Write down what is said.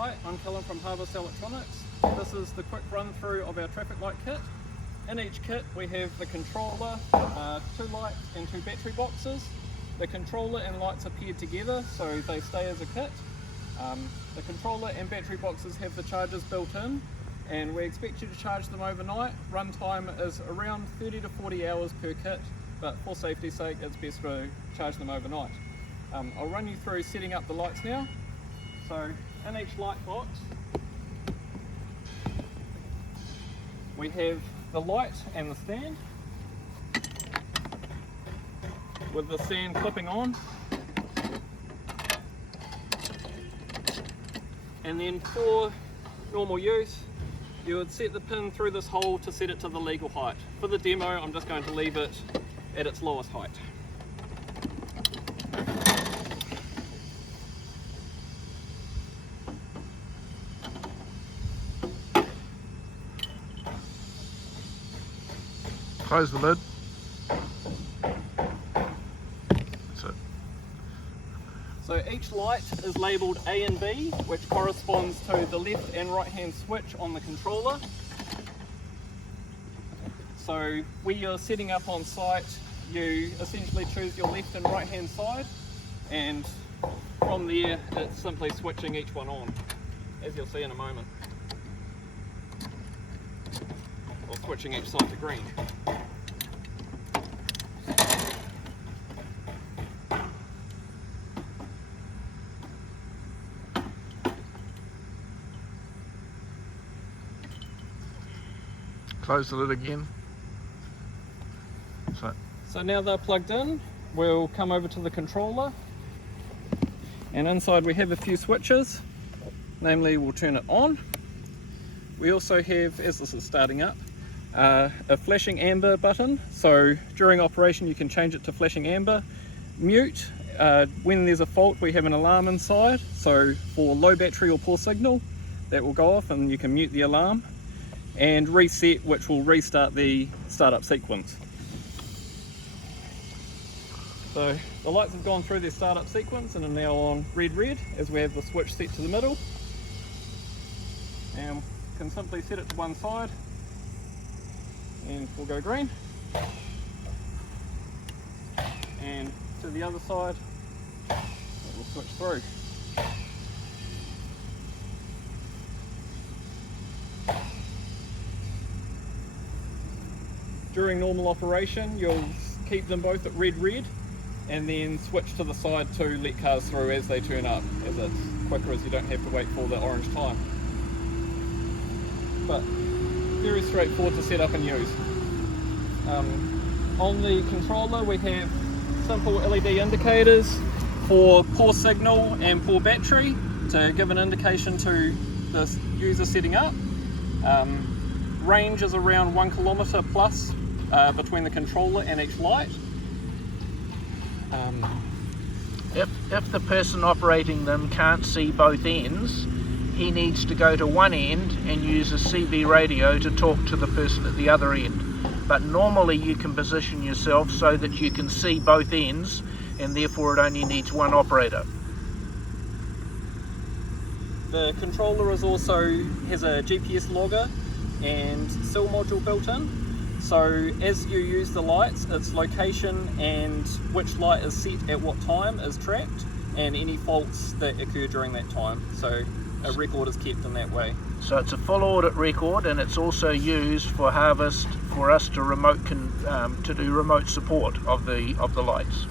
Hi, I'm Callum from Harvest Electronics. This is the quick run through of our traffic light kit. In each kit we have the controller, 2 lights and 2 battery boxes. The controller and lights are paired together so they stay as a kit. The controller and battery boxes have the chargers built in, and we expect you to charge them overnight. Run time is around 30 to 40 hours per kit, but for safety's sake it's best to charge them overnight. I'll run you through setting up the lights now. So in each light box we have the light and the stand, with the stand clipping on, and then for normal use you would set the pin through this hole to set it to the legal height. For the demo I'm just going to leave it at its lowest height. Close the lid. That's it. So each light is labelled A and B, which corresponds to the left and right hand switch on the controller. So when you're setting up on site, you essentially choose your left and right hand side, and from there it's simply switching each one on, as you'll see in a moment. Or switching each side to green. Close the lid again. So now they're plugged in, we'll come over to the controller, and inside we have a few switches. Namely, we'll turn it on. We also have, as this is starting up, a flashing amber button, so during operation you can change it to flashing amber. Mute, when there's a fault we have an alarm inside, so for low battery or poor signal that will go off and you can mute the alarm. And reset, which will restart the startup sequence. So the lights have gone through their startup sequence and are now on red as we have the switch set to the middle. And can simply set it to one side and we'll go green, and to the other side it will switch through. During normal operation you'll keep them both at red and then switch to the side to let cars through as they turn up, as it's quicker, as you don't have to wait for the orange time. But very straightforward to set up and use. On the controller we have simple LED indicators for poor signal and poor battery to give an indication to the user setting up. Range is around 1 kilometre plus between the controller and each light. If the person operating them can't see both ends, he needs to go to one end and use a CB radio to talk to the person at the other end. But normally you can position yourself so that you can see both ends, and therefore it only needs one operator. The controller also has a GPS logger and SIL module built in. So as you use the lights, its location and which light is set at what time is tracked, and any faults that occur during that time. So a record is kept in that way. So it's a full audit record, and it's also used for Harvest for us to do remote support of the lights.